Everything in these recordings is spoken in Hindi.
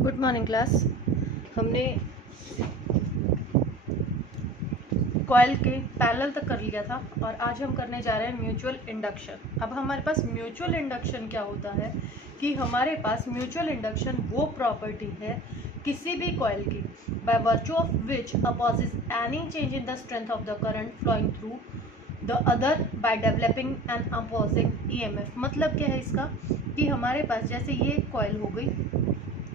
Good morning class. हमने कॉइल के पैरेलल तक कर लिया था और आज हम करने जा रहे हैं म्यूचुअल इंडक्शन। अब हमारे पास म्यूचुअल इंडक्शन क्या होता है कि हमारे पास म्यूचुअल इंडक्शन वो प्रॉपर्टी है किसी भी कॉइल की by virtue of which opposes any change in the strength of the current flowing through the other by developing an opposing EMF. मतलब क्या है इसका कि हमारे पास जैसे ये कॉइल हो गई,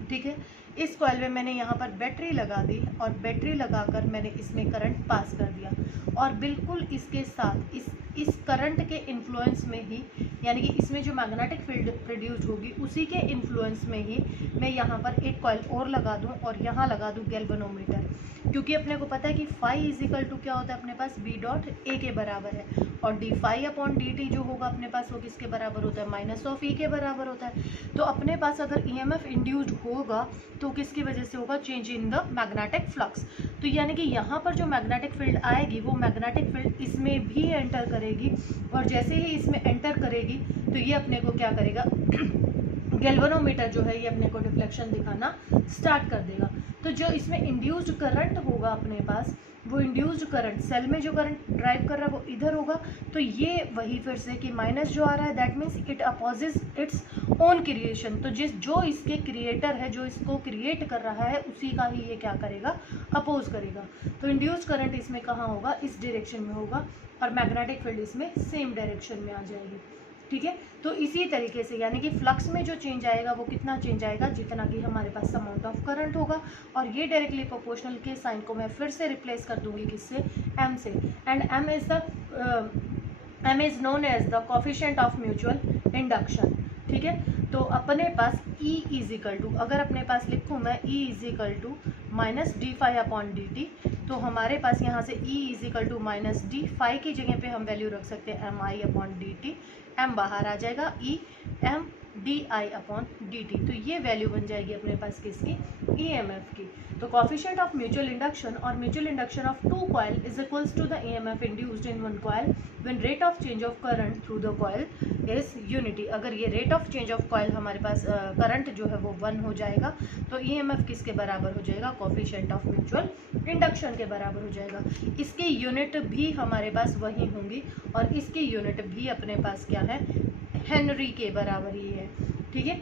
ठीक है। इस कॉइल में मैंने यहाँ पर बैटरी लगा दी और बैटरी लगाकर मैंने इसमें करंट पास कर दिया और बिल्कुल इसके साथ इस करंट के इन्फ्लुएंस में ही, यानी कि इसमें जो मैग्नेटिक फील्ड प्रोड्यूस होगी उसी के इन्फ्लुएंस में ही मैं यहाँ पर एक कॉइल और लगा दूँ और यहाँ लगा दूँ गैल्वेनोमीटर, क्योंकि अपने को पता है कि फाई इजिकल टू क्या होता है अपने पास बी डॉट ए के बराबर है और d phi upon d t जो होगा अपने पास वो किसके बराबर होता है, माइनस ऑफ ई के बराबर होता है। तो अपने पास अगर ईएमएफ इंड्यूस्ड होगा तो किसकी वजह से होगा, change in the magnetic flux. तो यानी कि यहाँ पर जो मैग्नेटिक फील्ड आएगी वो मैग्नेटिक फील्ड इसमें भी एंटर करेगी और जैसे ही इसमें एंटर करेगी तो ये अपने को क्या करेगा, गैल्वेनोमीटर जो है ये अपने को डिफ्लेक्शन दिखाना स्टार्ट कर देगा। तो जो इसमें इंड्यूस्ड करंट होगा अपने पास, वो इंड्यूस्ड करंट सेल में जो करंट ड्राइव कर रहा है वो इधर होगा। तो ये वही फिर से कि माइनस जो आ रहा है that means it opposes its own creation. तो जो इसके क्रिएटर है, जो इसको क्रिएट कर रहा है, उसी का ही ये क्या करेगा, अपोज करेगा। तो इंड्यूस्ड करंट इसमें कहाँ होगा, इस डायरेक्शन में होगा और मैग्नेटिक फील्ड इसमें सेम डायरेक्शन में आ जाएगी, ठीक है। तो इसी तरीके से यानी कि फ्लक्स में जो चेंज आएगा वो कितना चेंज आएगा, जितना कि हमारे पास अमाउंट ऑफ करंट होगा और ये डायरेक्टली प्रोपोर्शनल के साइन को मैं फिर से रिप्लेस कर दूंगी किससे, एम से। And M is known as the coefficient of mutual induction, ठीक है। तो अपने पास E इजिकल टू, अगर अपने पास लिखूँ मैं E is equal to minus d phi upon d t, तो हमारे पास यहाँ से E is equal to minus d phi की जगह पे हम वैल्यू रख सकते हैं M I upon d t. M बाहर आ जाएगा, E M d I upon d t. तो ये वैल्यू बन जाएगी अपने पास किसकी, ई एम एफ की। तो कोफिशिएंट ऑफ म्यूचुअल इंडक्शन और mutual induction of two coil is equals to the E M F induced in one coil when rate of change of current through the coil is unity. अगर ये rate of change of coil हमारे पास करंट जो है वो 1 हो जाएगा तो ई एम एफ किसके बराबर हो जाएगा, कोफिशिएंट ऑफ म्यूचुअल इंडक्शन के बराबर हो जाएगा। इसकी यूनिट भी हमारे पास वही होंगी और इसकी यूनिट भी अपने पास क्या है, हेनरी के बराबर ही है, ठीक है।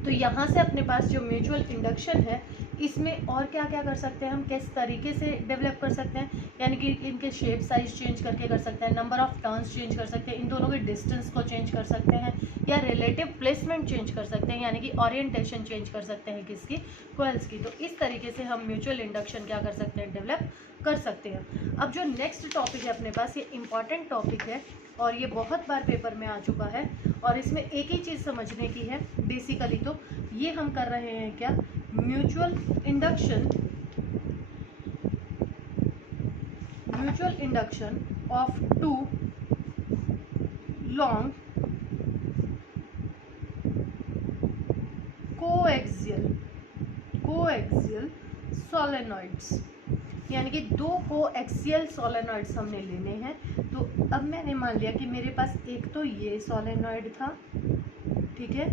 तो यहाँ से अपने पास जो म्यूचुअल इंडक्शन है इसमें और क्या क्या कर सकते हैं हम, किस तरीके से डेवलप कर सकते हैं, यानी कि इनके शेप साइज चेंज करके कर सकते हैं, नंबर ऑफ टर्न्स चेंज कर सकते हैं, इन दोनों के डिस्टेंस को चेंज कर सकते हैं या रिलेटिव प्लेसमेंट चेंज कर सकते हैं, यानी कि ओरिएंटेशन चेंज कर सकते हैं किसकी, कॉइल्स की। तो इस तरीके से हम म्यूचुअल इंडक्शन क्या कर सकते हैं, डेवलप कर सकते हैं। अब जो नेक्स्ट टॉपिक है अपने पास, ये इंपॉर्टेंट टॉपिक है और ये बहुत बार पेपर में आ चुका है और इसमें एक ही चीज़ समझने की है बेसिकली। तो ये हम कर रहे हैं क्या, mutual induction of two long coaxial solenoids, यानी कि दो कोएक्सियल सोलेनॉइड्स हमने लेने हैं। तो अब मैंने मान लिया कि मेरे पास एक तो ये सोलेनॉइड था, ठीक है,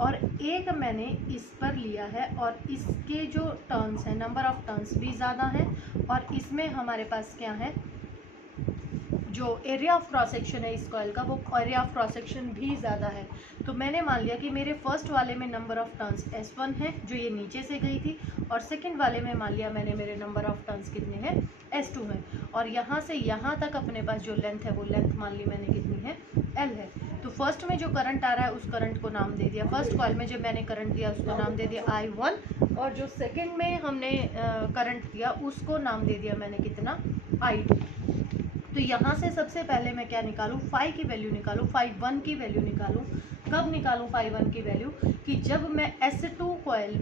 और एक मैंने इस पर लिया है और इसके जो टर्न्स हैं, नंबर ऑफ टर्न्स भी ज़्यादा हैं और इसमें हमारे पास क्या है, जो एरिया ऑफ क्रॉस सेक्शन है इस कॉइल का, वो एरिया ऑफ क्रॉस सेक्शन भी ज़्यादा है। तो मैंने मान लिया कि मेरे फर्स्ट वाले में नंबर ऑफ टर्न्स S1 है जो ये नीचे से गई थी और सेकंड वाले में मान लिया मैंने मेरे नंबर ऑफ टर्न्स कितने हैं, S2 है और यहाँ से यहाँ तक अपने पास जो लेंथ है वो लेंथ मान ली मैंने कितनी है, L है। तो फर्स्ट में जो करंट आ रहा है उस करंट को नाम दे दिया, फर्स्ट कॉइल में जब मैंने करंट दिया उसको नाम दे दिया I1 और जो सेकेंड में हमने करंट दिया उसको नाम दे दिया मैंने कितना, I2। तो यहाँ से सबसे पहले मैं क्या निकालूँ, फाई की वैल्यू निकालूँ, फाई 1 की वैल्यू निकालूँ। कब निकालूँ फाई 1 की वैल्यू, कि जब मैं S2 कॉइल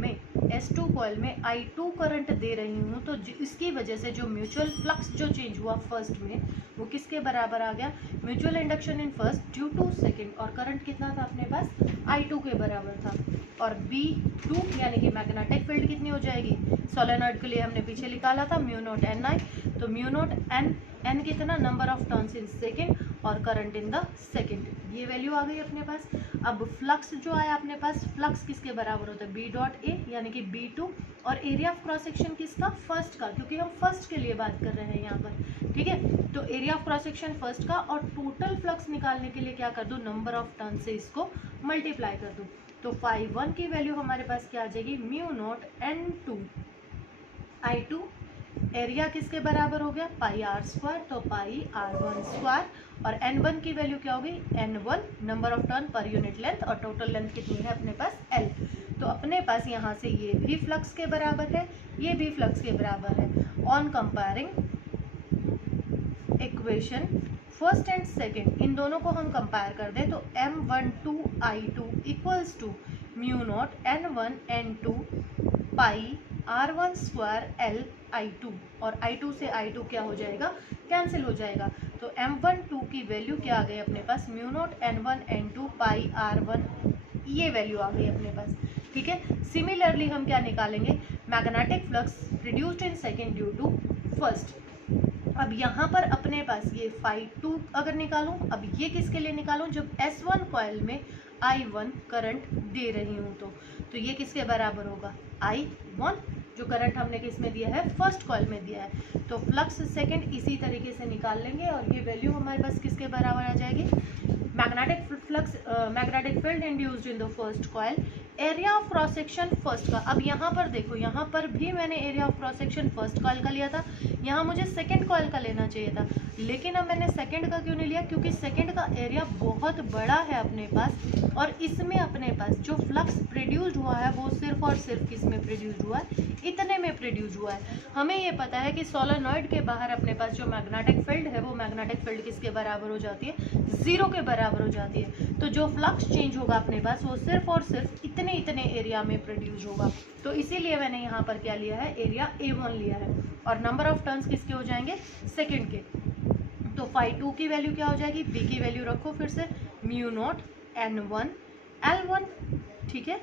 में I2 करंट दे रही हूँ तो इसकी वजह से जो म्यूचुअल फ्लक्स जो चेंज हुआ फर्स्ट में वो किसके बराबर आ गया, mutual induction in first due to second, और करंट कितना था अपने पास, I2 के बराबर था। और B2 यानी कि मैग्नेटिक फील्ड कितनी हो जाएगी, सोलेनॉइड के लिए हमने पीछे निकाला था म्यू नॉट एन आई, तो म्यू नॉट एन कितना, number of turns in second, और करंट इन द सेकेंड, ये वैल्यू आ गई अपने पास। अब फ्लक्स जो आया अपने पास, फ्लक्स किसके बराबर होता है, बी डॉट ए यानी कि B2, और एरिया ऑफ क्रॉस सेक्शन किसका, फर्स्ट का, क्योंकि हम फर्स्ट के लिए बात कर रहे हैं यहाँ पर, ठीक है। तो area of cross section first का, और टोटल फ्लक्स निकालने के लिए क्या कर दूँ, नंबर ऑफ टर्न से इसको मल्टीप्लाई कर दूँ। तो φ1 की वैल्यू हमारे पास क्या आ जाएगी, μ0 N2 I2, एरिया किसके बराबर हो गया, πr², तो πr1², और N1 की वैल्यू क्या होगी, N1 number of turn per unit length, और टोटल लेंथ कितनी है अपने पास L। तो अपने पास यहाँ से ये भी फ्लक्स के बराबर है, ये भी फ्लक्स के बराबर है। On comparing equation first and second, इन दोनों को हम कंपेयर कर दें तो M12 I2 equals to μ0 N1 N2 πr1² L I2, और I2 से I2 क्या हो जाएगा, कैंसिल हो जाएगा। तो M12 की वैल्यू क्या आ गई अपने पास, μ0 N1 N2 πr1, ये वैल्यू आ गई अपने पास, ठीक है। सिमिलरली हम क्या निकालेंगे, magnetic flux produced in second due to first. अब यहाँ पर अपने पास ये φ2 अगर निकालूं, अब ये किसके लिए निकालूं, जब S1 कॉइल में I1 करंट दे रही हूँ तो ये किसके बराबर होगा, I1, जो करंट हमने किस में दिया है, फर्स्ट कॉइल में दिया है। तो फ्लक्स सेकंड इसी तरीके से निकाल लेंगे, और ये वैल्यू हमारे पास किसके बराबर आ जाएगी, magnetic field induced in the first coil, area of cross section first का। अब यहाँ पर देखो, यहाँ पर भी मैंने area of cross section first coil का लिया था, यहाँ मुझे सेकंड कॉइल का लेना चाहिए था, लेकिन अब मैंने सेकंड का क्यों नहीं लिया, क्योंकि सेकंड का एरिया बहुत बड़ा है अपने पास, और इसमें अपने पास जो फ्लक्स प्रोड्यूस्ड हुआ है वो सिर्फ और सिर्फ किस में प्रोड्यूस्ड हुआ है, इतने में प्रोड्यूस हुआ है। हमें ये पता है कि सोलेनॉइड के बाहर अपने पास जो मैग्नेटिक फील्ड है वो मैग्नेटिक फील्ड किसके बराबर हो जाती है, 0 के बराबर हो जाती है। तो जो फ्लक्स चेंज होगा अपने पास वो सिर्फ और सिर्फ इतने एरिया में प्रोड्यूस होगा। तो इसीलिए मैंने यहाँ पर क्या लिया है, एरिया A1 लिया है, और नंबर ऑफ टर्न्स किसके हो जाएंगे, सेकंड के। तो φ2 की वैल्यू क्या हो जाएगी, B की वैल्यू रखो फिर से, μ0 N1 L1, ठीक है,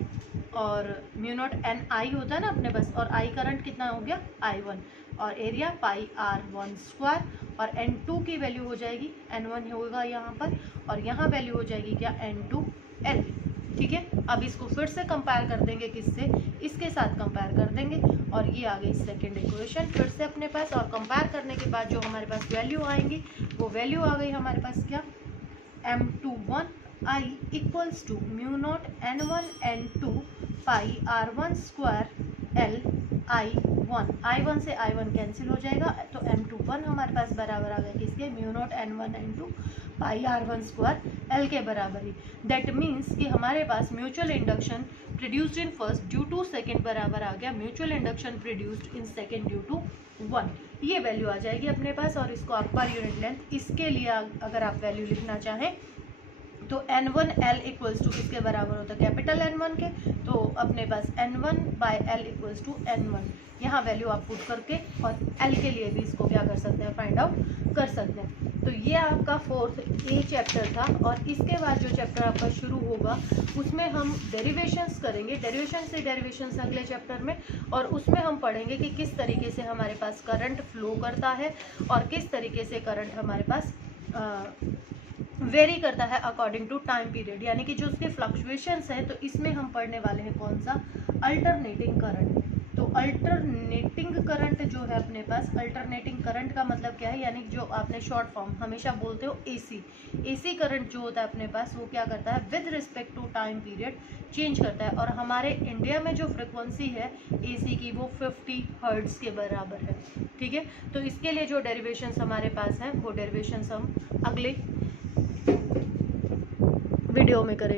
और μ0 Ni होता है ना अपने पास, और I करंट कितना हो गया, I1, और एरिया πr1², और N2 की वैल्यू हो जाएगी, N1 होगा यहाँ पर, और यहाँ वैल्यू हो जाएगी क्या, N2 L, ठीक है। अब इसको फिर से कंपेयर कर देंगे, किससे, इसके साथ कंपेयर कर देंगे, और ये आ गई सेकेंड इक्वेशन फिर से अपने पास, और कंपेयर करने के बाद जो हमारे पास वैल्यू आएंगी वो वैल्यू आ गई हमारे पास क्या, M21 I equals to μ0 N1 N2 πr1² L I1 से I1 कैंसिल हो जाएगा, तो M21 हमारे पास बराबर आ गया किसके, μ0 N1 N2 πr1² L के बराबर ही। दैट मीन्स कि हमारे पास mutual induction produced in first due to second बराबर आ गया mutual induction produced in second due to 1, ये वैल्यू आ जाएगी अपने पास। और इसको आप पर यूनिट लेंथ, इसके लिए अगर आप वैल्यू लिखना चाहें तो N1 L इक्वल्स टू किसके बराबर होता है, कैपिटल N1 के, तो अपने पास N1/L इक्वल्स टू N1, यहाँ वैल्यू आप पुट करके और L के लिए भी इसको क्या कर सकते हैं, फाइंड आउट कर सकते हैं। तो ये आपका 4th A चैप्टर था, और इसके बाद जो चैप्टर आपका शुरू होगा उसमें हम डेरिवेशंस करेंगे, डेरिवेशन से डेरिवेशंस अगले चैप्टर में, और उसमें हम पढ़ेंगे कि किस तरीके से हमारे पास करंट फ्लो करता है और किस तरीके से करंट हमारे पास वेरी करता है अकॉर्डिंग टू टाइम पीरियड, यानी कि जो उसके फ्लक्चुएशंस हैं। तो इसमें हम पढ़ने वाले हैं कौन सा, अल्टरनेटिंग करंट। तो अल्टरनेटिंग करंट जो है अपने पास, अल्टरनेटिंग करंट का मतलब क्या है, यानी जो आपने शॉर्ट फॉर्म हमेशा बोलते हो एसी करंट जो होता है अपने पास, वो क्या करता है, with respect to time period change करता है। और हमारे इंडिया में जो फ्रिक्वेंसी है एसी की वो 50 हर्ट्ज के बराबर है, ठीक है। तो इसके लिए जो डेरिवेशंस हमारे पास हैं वो डेरिवेशंस हम अगले वीडियो में करेंगे।